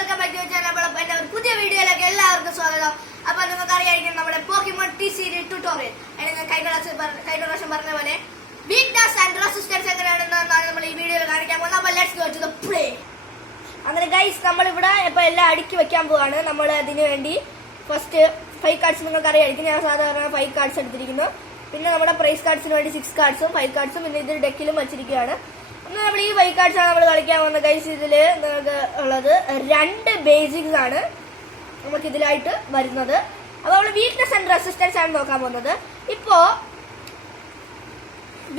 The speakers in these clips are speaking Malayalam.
Welcome back to channel. എന്റെ ഒരു പുതിയ വീഡിയോയിലേക്ക് എല്ലാവർക്കും സ്വാഗതം. അപ്പൊ നിങ്ങൾക്ക് അറിയായിരിക്കും നമ്മുടെ പോക്കിമോൺ ടി സീരീസ് ട്യൂട്ടോറിയൽ. കഴിഞ്ഞ പ്രാവശ്യം പറഞ്ഞ പോലെ വീക്ക്നെസ് ആൻഡ് റെസിസ്റ്റൻസ് എങ്ങനെയാണെന്നാണ് നമ്മൾ ഈ വീഡിയോയിൽ കാണിക്കാൻ പോകുന്നത്. അപ്പൊ let's go to the play. അങ്ങനെ ഗൈസ് നമ്മളിവിടെ ഇപ്പൊ എല്ലാം അടുക്കി വെക്കാൻ പോവാണ്. നമ്മൾ അതിന് വേണ്ടി ഫസ്റ്റ് 5 കാർഡ്സ് നിങ്ങൾക്ക് അറിയായിരിക്കും. ഞാൻ സാധാരണ 5 കാർഡ്സ് എടുത്തിരിക്കുന്നു. പിന്നെ നമ്മുടെ പ്രൈസ് കാർഡ്സിന് വേണ്ടി 6 കാർഡ്സും 5 കാർഡ്സും പിന്നെ ഇതിൽ ഡെക്കിലും വെച്ചിരിക്കുകയാണ്. നമ്മൾ ഈ 5 കാർഡ്സ് ആണ് നമ്മൾ കളിക്കാൻ പോകുന്നത് ഗൈസ്. ഇതില് നിങ്ങൾക്ക് ഉള്ളത് 2 ബേസിക്സ് ആണ് നമുക്ക് ഇതിലായിട്ട് വരുന്നത്. അപ്പൊ നമ്മൾ വീക്ക്നെസ് ആൻഡ് റെസിസ്റ്റൻസ് ആണ് നോക്കാൻ പോകുന്നത്. ഇപ്പോ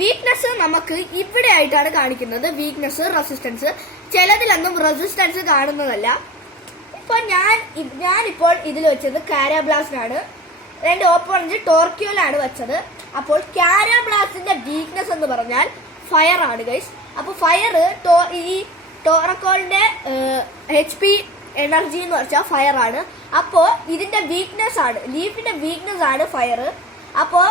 വീക്ക്നെസ് നമുക്ക് ഇവിടെ ആയിട്ടാണ് കാണിക്കുന്നത്. വീക്ക്നെസ് റെസിസ്റ്റൻസ് ചിലതിലൊന്നും റെസിസ്റ്റൻസ് കാണുന്നതല്ല. ഇപ്പൊ ഞാനിപ്പോൾ ഇതിൽ വെച്ചത് കാരാബ്ലാസ്റ്റിനാണ്. 2 ഓപ്പോണന്റ് ടോർക്യോയിലാണ് വെച്ചത്. അപ്പോൾ കാരാബ്ലാസ്റ്റിന്റെ വീക്ക്നെസ് എന്ന് പറഞ്ഞാൽ ഫയർ ആണ് ഗൈസ്. അപ്പൊ ഫയർ ഈ ടോറക്കോളിന്റെ HP എനർജി എന്ന് വെച്ചാൽ ഫയർ ആണ്. അപ്പോ ഇതിന്റെ വീക്ക്നെസ് ആണ്, ലീഫിന്റെ വീക്ക്നെസ് ആണ് ഫയർ. അപ്പോ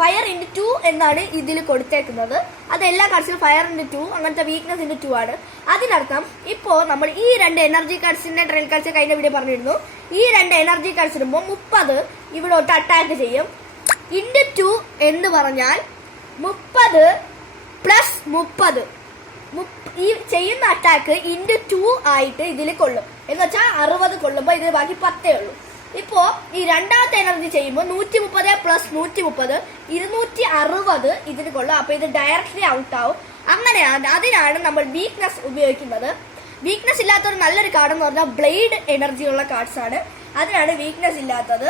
ഫയർ ഇൻറ്റു 2 എന്നാണ് ഇതിൽ കൊടുത്തേക്കുന്നത്. അത് എല്ലാ കാർഡ്സിലും ഫയർ ഇൻറ്റു 2 അങ്ങനത്തെ വീക്ക്നെസ് ഇൻറ്റു 2 ആണ്. അതിനർത്ഥം ഇപ്പോ നമ്മൾ ഈ 2 എനർജി കാർഡ്സിന്റെ ട്രെയിൽ കാർഡ്സ് കഴിഞ്ഞ വീഡിയോ പറഞ്ഞിരുന്നു. ഈ 2 എനർജി കാർഡ്സ് ഇടുമ്പോൾ 30 ഇവിടോട്ട് അറ്റാക്ക് ചെയ്യും. ഇൻറ്റു 2 എന്ന് പറഞ്ഞാൽ 30 പ്ലസ് 30 ഈ ചെയ്യുന്ന അറ്റാക്ക് ഇൻറ്റു 2 ആയിട്ട് ഇതിൽ കൊള്ളും. എന്ന് വെച്ചാൽ 60 കൊള്ളുമ്പോൾ ഇതിൽ ബാക്കി 10 ഉള്ളൂ. ഇപ്പോ ഈ രണ്ടാമത്തെ എനർജി ചെയ്യുമ്പോൾ 130 പ്ലസ് 130 260 ഇതിന് കൊള്ളും. അപ്പൊ ഇത് ഡയറക്ട്ലി ഔട്ട് ആവും. അങ്ങനെയാണ്, അതിനാണ് നമ്മൾ വീക്ക്നെസ് ഉപയോഗിക്കുന്നത്. വീക്ക്നെസ് ഇല്ലാത്ത ഒരു നല്ലൊരു കാർഡ് എന്ന് പറഞ്ഞാൽ ബ്ലേഡ് എനർജി ഉള്ള കാർഡ്സ് ആണ്. അതിനാണ് വീക്ക്നെസ് ഇല്ലാത്തത്.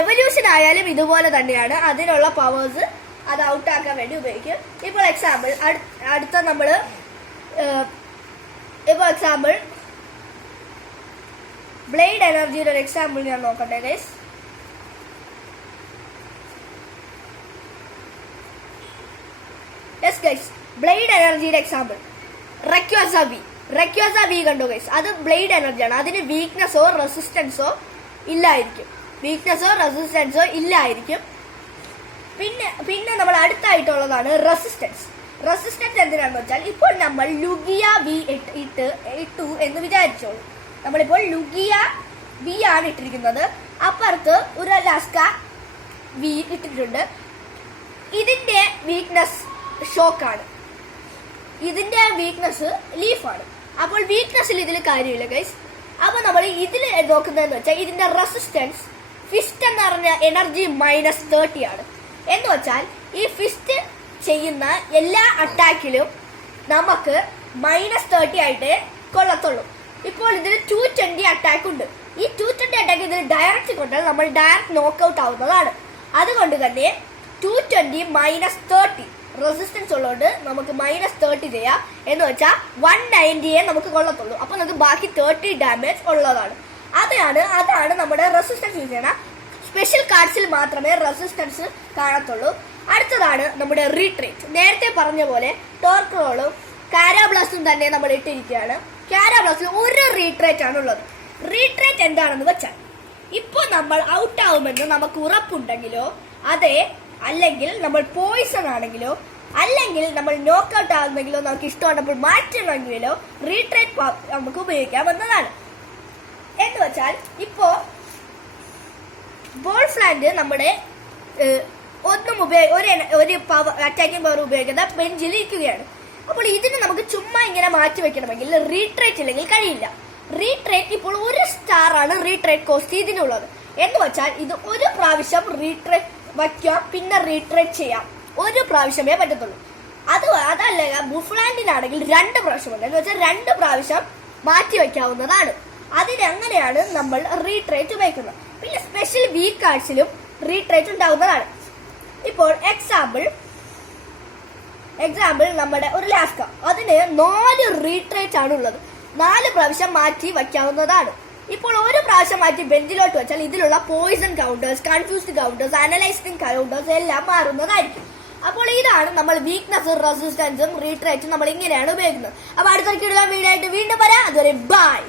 എവല്യൂഷൻ ആയാലും ഇതുപോലെ തന്നെയാണ്. അതിനുള്ള പവേഴ്സ് അത് ഔട്ടാക്കാൻ വേണ്ടി ഉപയോഗിക്കും. ഇപ്പോൾ എക്സാമ്പിൾ അടുത്ത നമ്മള് ഇപ്പോൾ എക്സാമ്പിൾ ബ്ലേഡ് എനർജിയുടെ ഒരു എക്സാമ്പിൾ ഞാൻ നോക്കട്ടെ ഗൈസ്. യെസ് ഗൈസ്, ബ്ലേഡ് എനർജിയുടെ എക്സാമ്പിൾ റെക്യോസ വി കണ്ടോ ഗൈസ്. അത് ബ്ലേഡ് എനർജിയാണ്. അതിന് വീക്ക്നെസ്സോ റെസിസ്റ്റൻസോ ഇല്ലായിരിക്കും. പിന്നെ നമ്മൾ അടുത്തായിട്ടുള്ളതാണ് റെസിസ്റ്റൻസ്. എന്തിനാണെന്ന് വെച്ചാൽ ഇപ്പോൾ നമ്മൾ ലുഗിയ വി ഇട്ടു എന്ന് വിചാരിച്ചോളൂ. നമ്മളിപ്പോൾ ലുഗിയ വി ആണ് ഇട്ടിരിക്കുന്നത്. അപ്പുറത്ത് ഒരു അലാസ്ക വി ഇട്ടിട്ടുണ്ട്. ഇതിന്റെ വീക്ക്നെസ് ഷോക്കാണ്, ഇതിന്റെ വീക്ക്നെസ് ലീഫാണ്. അപ്പോൾ വീക്ക്നെസ്സിൽ ഇതിൽ കാര്യമില്ല ഗൈസ്. അപ്പൊ നമ്മൾ ഇതിൽ നോക്കുന്നതെന്ന് വെച്ചാൽ ഇതിന്റെ റെസിസ്റ്റൻസ് ഫിസ്റ്റ് എന്ന് പറഞ്ഞ എനർജി -30 ആണ്. എന്ന് വെച്ചാൽ ഈ ഫിസ്റ്റ് ചെയ്യുന്ന എല്ലാ അറ്റാക്കിലും നമുക്ക് -30 ആയിട്ട് കൊള്ളത്തുള്ളൂ. ഇപ്പോൾ ഇതിൽ 220 അറ്റാക്ക് ഉണ്ട്. ഈ 220 അറ്റാക്ക് ഇതിൽ ഡയറക്റ്റ് കൊണ്ടാൽ നമ്മൾ ഡയറക്റ്റ് നോക്കൌട്ട് ആവുന്നതാണ്. അതുകൊണ്ട് തന്നെ 220 -30 റെസിസ്റ്റൻസ് ഉള്ളതുകൊണ്ട് നമുക്ക് -30 ചെയ്യാം. എന്ന് വെച്ചാൽ 190 നമുക്ക് കൊള്ളത്തുള്ളൂ. അപ്പൊ നമുക്ക് ബാക്കി 30 ഡാമേജ് ഉള്ളതാണ്. അതാണ് നമ്മുടെ റെസിസ്റ്റൻസ് യൂസ് ചെയ്യണം. സ്പെഷ്യൽ കാർഡ്സിൽ മാത്രമേ റെസിസ്റ്റൻസ് കാണത്തുള്ളൂ. അടുത്തതാണ് നമ്മുടെ റീട്രീറ്റ്. നേരത്തെ പറഞ്ഞ പോലെ ടോർക്രോളും കാരാബ്ലാസ്റ്റും തന്നെ നമ്മൾ ഇട്ടിരിക്കുകയാണ്. കാരാബ്ലാസ്റ്റിൽ ഒരു റീട്രേറ്റ് ആണ് ഉള്ളത്. റീട്രേറ്റ് എന്താണെന്ന് വെച്ചാൽ ഇപ്പോൾ നമ്മൾ ഔട്ട് ആവുമെന്ന് നമുക്ക് ഉറപ്പുണ്ടെങ്കിലോ അല്ലെങ്കിൽ നമ്മൾ പോയിസൺ ആണെങ്കിലോ അല്ലെങ്കിൽ നമ്മൾ നോക്കൌട്ട് ആകുന്നെങ്കിലോ നമുക്ക് ഇഷ്ടമുള്ളപ്പോൾ മാറ്റണമെങ്കിലോ റീട്രേറ്റ് നമുക്ക് ഉപയോഗിക്കാവുന്നതാണ്. എന്ന് വെച്ചാൽ ഇപ്പോ ബോൾ ഫ്ലാൻഡ് നമ്മുടെ ഒരു അറ്റാക്കിംഗ് പവർ ഉപയോഗിക്കുന്ന ബെഞ്ചിൽ ഇരിക്കുകയാണ്. അപ്പോൾ ഇതിന് നമുക്ക് ചുമ്മാ ഇങ്ങനെ മാറ്റി വെക്കണമെങ്കിൽ റീട്രേറ്റ് ഇല്ലെങ്കിൽ കഴിയില്ല. റീട്രേറ്റ് ഇപ്പോൾ 1 സ്റ്റാർ ആണ് റീട്രേറ്റ് കോസ്റ്റ് ഇതിനുള്ളത്. എന്ന് വെച്ചാൽ ഇത് ഒരു പ്രാവശ്യം റീട്രേറ്റ് വയ്ക്കാം, പിന്നെ റീട്രേറ്റ് ചെയ്യാം. ഒരു പ്രാവശ്യമേ പറ്റത്തുള്ളൂ. അതല്ല ബുഫ്ലാൻഡിനാണെങ്കിൽ 2 പ്രാവശ്യമുണ്ട്. എന്ന് വെച്ചാൽ 2 പ്രാവശ്യം മാറ്റി വയ്ക്കാവുന്നതാണ്. അങ്ങനെയാണ് നമ്മൾ റീട്രേറ്റ് ഉപയോഗിക്കുന്നത്. പിന്നെ സ്പെഷ്യൽ വീക്ക് കാർഡ്സിലും റീട്രേറ്റ് ഉണ്ടാവുന്നതാണ്. ഇപ്പോൾ എക്സാമ്പിൾ നമ്മുടെ ഒരു ലാസ്ക, അതിന് 4 റീട്രേറ്റ് ആണ് ഉള്ളത്. 4 പ്രാവശ്യം മാറ്റി വയ്ക്കാവുന്നതാണ്. ഇപ്പോൾ ഒരു പ്രാവശ്യം മാറ്റി ബെഞ്ചിലോട്ട് വെച്ചാൽ ഇതിലുള്ള poison counters, confused counters, analysing counters എല്ലാം മാറുന്നതായിരിക്കും. അപ്പോൾ ഇതാണ് നമ്മൾ വീക്ക്നെസ്സും റെസിസ്റ്റൻസും റീട്രേറ്റും നമ്മൾ ഇങ്ങനെയാണ് ഉപയോഗിക്കുന്നത്. അപ്പൊ അടുത്ത വീഡിയോ ആയിട്ട് വീണ്ടും വരാം. അതുവരെ ബൈ.